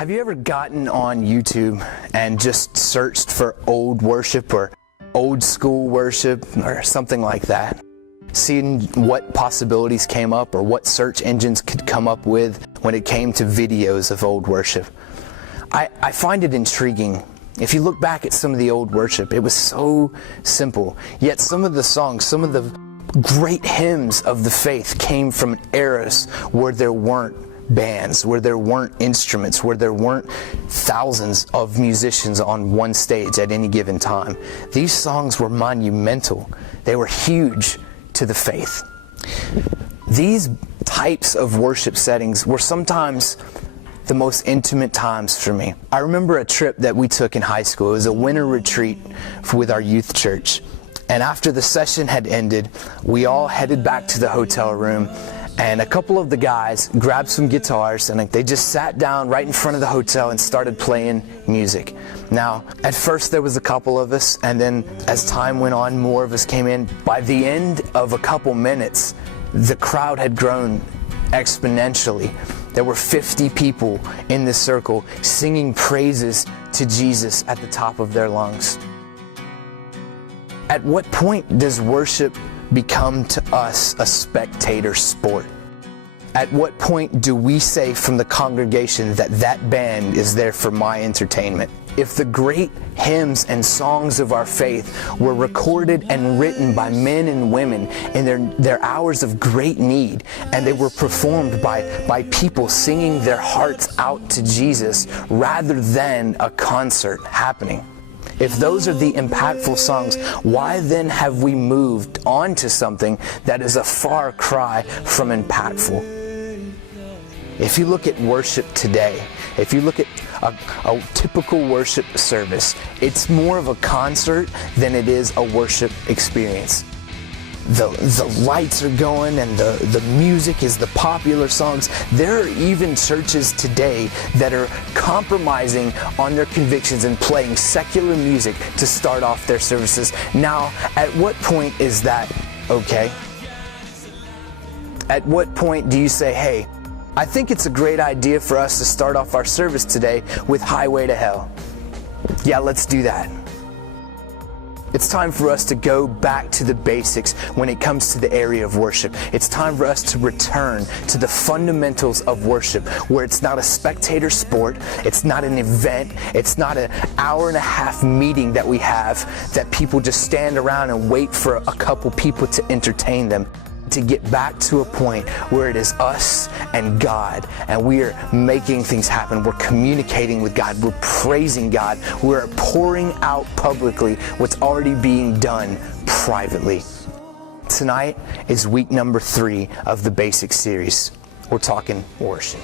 Have you ever gotten on YouTube and just searched for old worship or old school worship or something like that? Seeing what possibilities came up or what search engines could come up with when it came to videos of old worship. I find it intriguing. If you look back at some of the old worship, it was so simple. Yet some of the songs, some of the great hymns of the faith came from eras where there weren't bands, where there weren't instruments, where there weren't thousands of musicians on one stage at any given time. These songs were monumental. They were huge to the faith. These types of worship settings were sometimes the most intimate times for me. I remember a trip that we took in high school. It was a winter retreat with our youth church. And after the session had ended, we all headed back to the hotel room, and a couple of the guys grabbed some guitars and they just sat down right in front of the hotel and started playing music. Now, at first there was a couple of us, and then as time went on, more of us came in. By the end of a couple minutes, the crowd had grown exponentially. There were 50 people in this circle singing praises to Jesus at the top of their lungs. At what point does worship become to us a spectator sport? At what point do we say from the congregation that that band is there for my entertainment? If the great hymns and songs of our faith were recorded and written by men and women in their hours of great need, and they were performed by people singing their hearts out to Jesus rather than a concert happening, if those are the impactful songs, why then have we moved on to something that is a far cry from impactful? If you look at worship today, if you look at a typical worship service, it's more of a concert than it is a worship experience. The lights are going and the music is the popular songs. There are even churches today that are compromising on their convictions and playing secular music to start off their services. Now, at what point is that okay? At what point do you say, hey, I think it's a great idea for us to start off our service today with Highway to Hell. Yeah, let's do that. It's time for us to go back to the basics when it comes to the area of worship. It's time for us to return to the fundamentals of worship, where it's not a spectator sport, it's not an event, it's not an hour-and-a-half meeting that we have that people just stand around and wait for a couple people to entertain them. To get back to a point where it is us and God, and we are making things happen. We're communicating with God. We're praising God. We're pouring out publicly what's already being done privately. Tonight is week number 3 of the Basic series. We're talking worship.